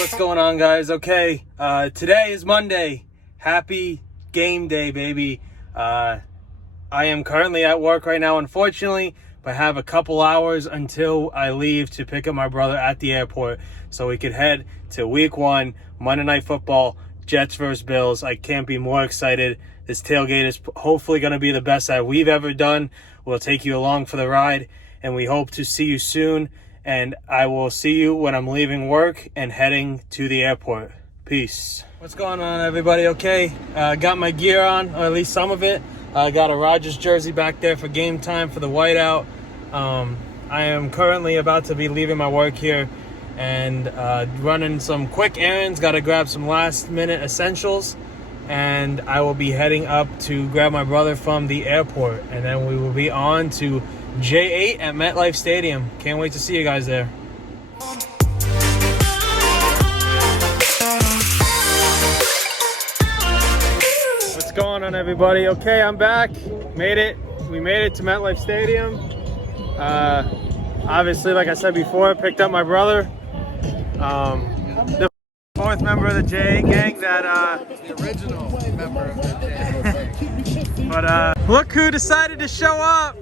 What's going on, guys? Okay, today is Monday. Happy game day, baby. I am currently at work right now, unfortunately, but I have a couple hours until I leave to pick up my brother at the airport so we could head to week 1, Monday Night Football, Jets versus Bills. I can't be more excited. This tailgate is hopefully going to be the best that we've ever done. We'll take you along for the ride, and we hope to see you soon. And I will see you when I'm leaving work and heading to the airport. Peace. What's going on, everybody? Okay, got my gear on, or at least some of it. I got a Rodgers jersey back there for game time for the whiteout. I am currently about to be leaving my work here and running some quick errands. Got to grab some last-minute essentials. And I will be heading up to grab my brother from the airport. And then we will be on to J8 at MetLife Stadium. Can't wait to see you guys there. What's going on, everybody? Okay, I'm back. Made it. We made it to MetLife Stadium. Obviously, like I said before, picked up my brother. The fourth member of the J8 gang that the original member of the J8 gang. But look who decided to show up.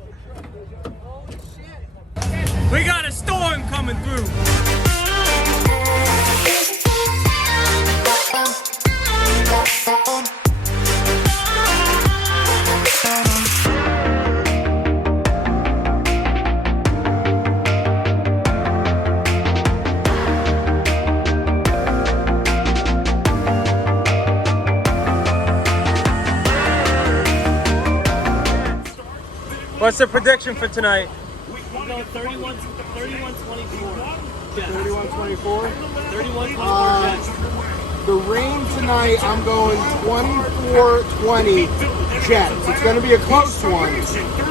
We got a storm coming through. What's the prediction for tonight? No, 31-24. 31-24. 31-24. The rain tonight, I'm going 24-20 Jets. It's going to be a close one,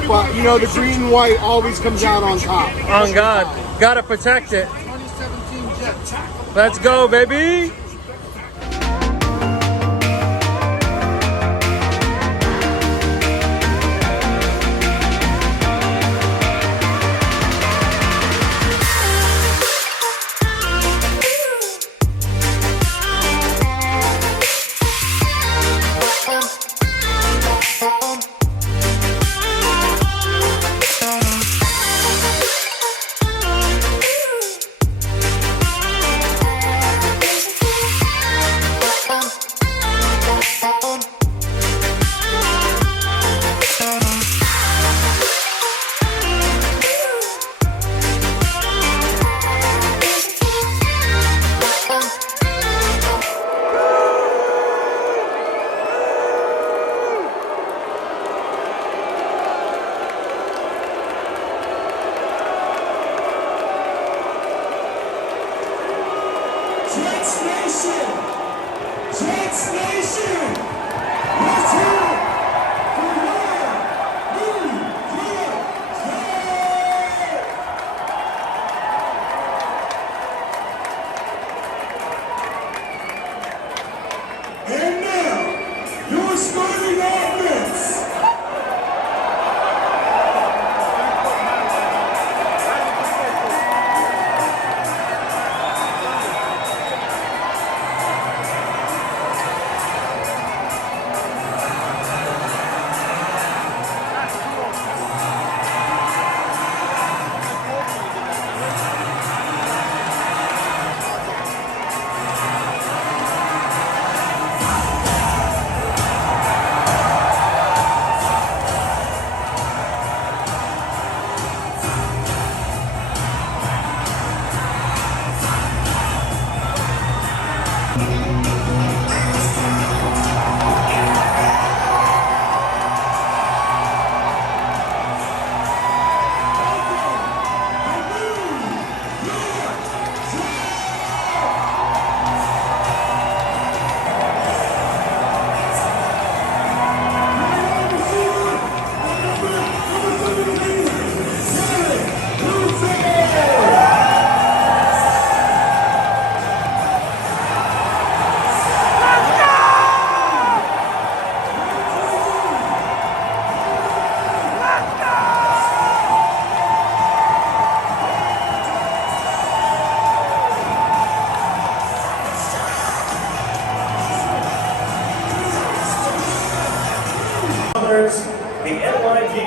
but you know the green and white always comes out on top. On God, gotta protect it. 2017 Jets. Let's go, baby. Jets Nation! Jets Nation! Let's hear it for your New York Jets! And now, your starting offense!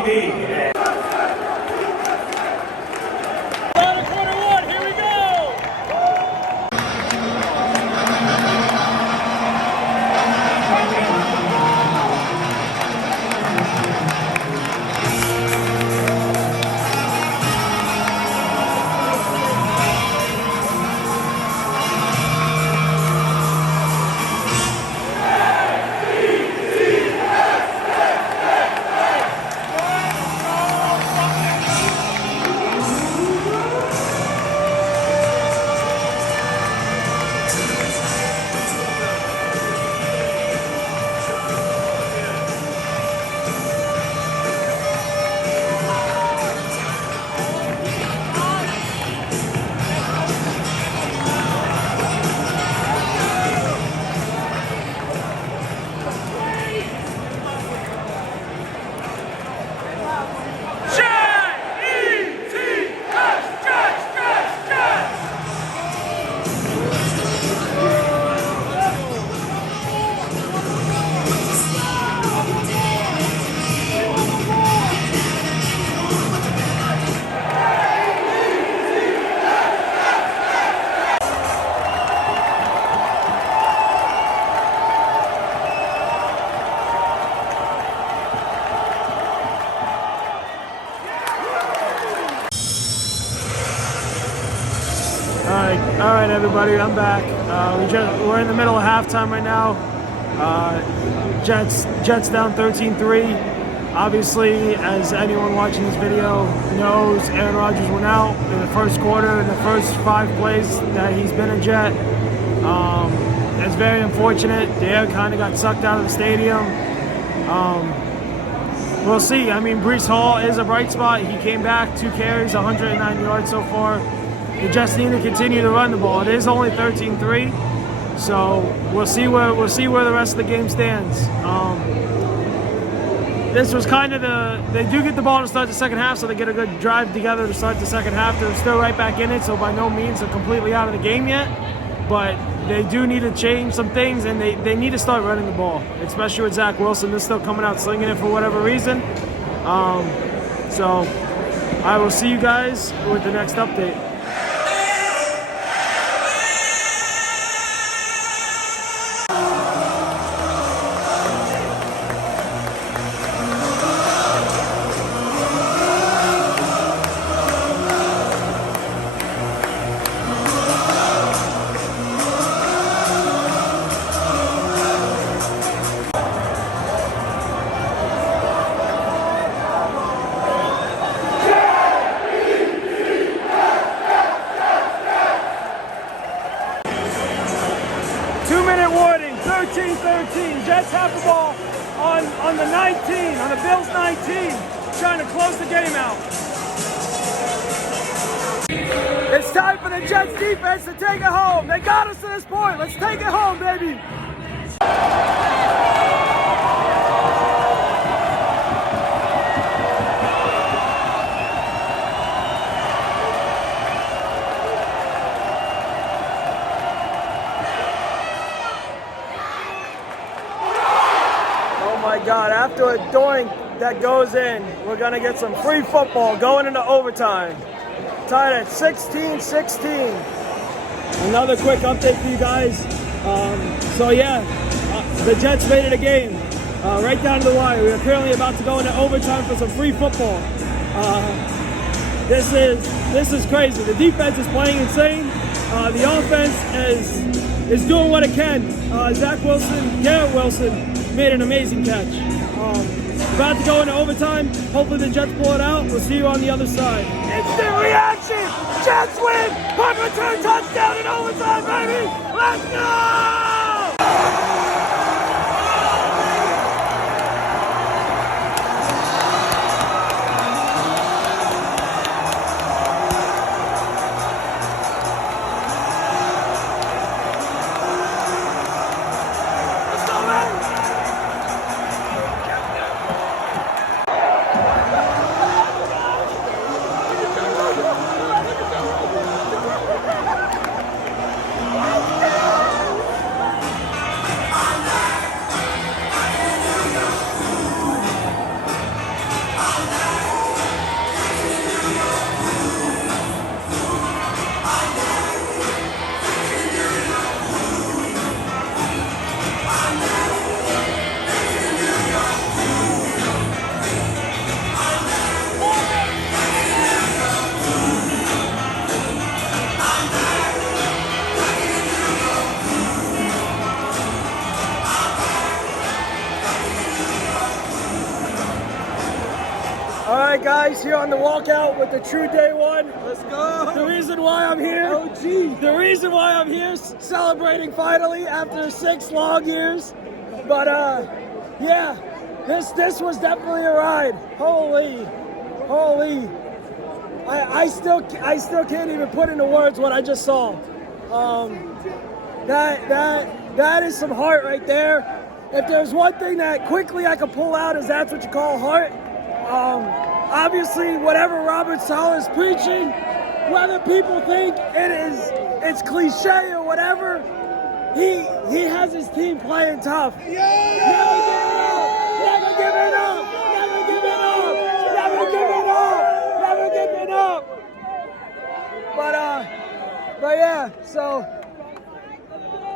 TV. All right, everybody, I'm back. We're in the middle of halftime right now. Jets down 13-3. Obviously, as anyone watching this video knows, Aaron Rodgers went out in the first quarter, in the first 5 plays that he's been a Jet. It's very unfortunate. The air kind of got sucked out of the stadium. We'll see. I mean, Breece Hall is a bright spot. He came back, 2 carries, 109 yards so far. The Jets need to continue to run the ball. It is only 13-3, so we'll see where the rest of the game stands. This was kind of they do get the ball to start the second half, so they get a good drive together to start the second half. They're still right back in it, so by no means they're completely out of the game yet. But they do need to change some things, and they need to start running the ball, especially with Zach Wilson. They're still coming out slinging it for whatever reason. So I will see you guys with the next update. Warning, 13-13. Jets have the ball on the 19, on the Bills 19, trying to close the game out. It's time for the Jets defense to take it home. They got us to this point. Let's take it home, baby. God, after a doink that goes in, we're going to get some free football going into overtime. Tied at 16-16. Another quick update for you guys. The Jets made it a game right down to the wire. We are currently about to go into overtime for some free football. This is crazy. The defense is playing insane. The offense is doing what it can. Garrett Wilson made an amazing catch. About to go into overtime. Hopefully the Jets pull it out. We'll see you on the other side. Instant reaction! Jets win! Punt return touchdown in overtime, baby! Let's go! guys here on the walkout with the true day one. Let's go. The reason why I'm here, the reason why I'm here, celebrating finally after 6 long years. But yeah, this was definitely a ride. Holy. I still can't even put into words what I just saw. That is some heart right there. If there's one thing that quickly I can pull out is that's what you call heart. Obviously, whatever Robert Sala's preaching, whether people think it's cliche or whatever, he has his team playing tough. Never giving up. But yeah, so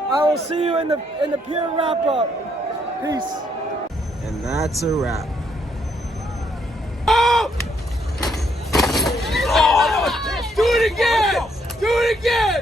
I will see you in the pure wrap up. Peace. And that's a wrap. Oh! Do it again! Do it again!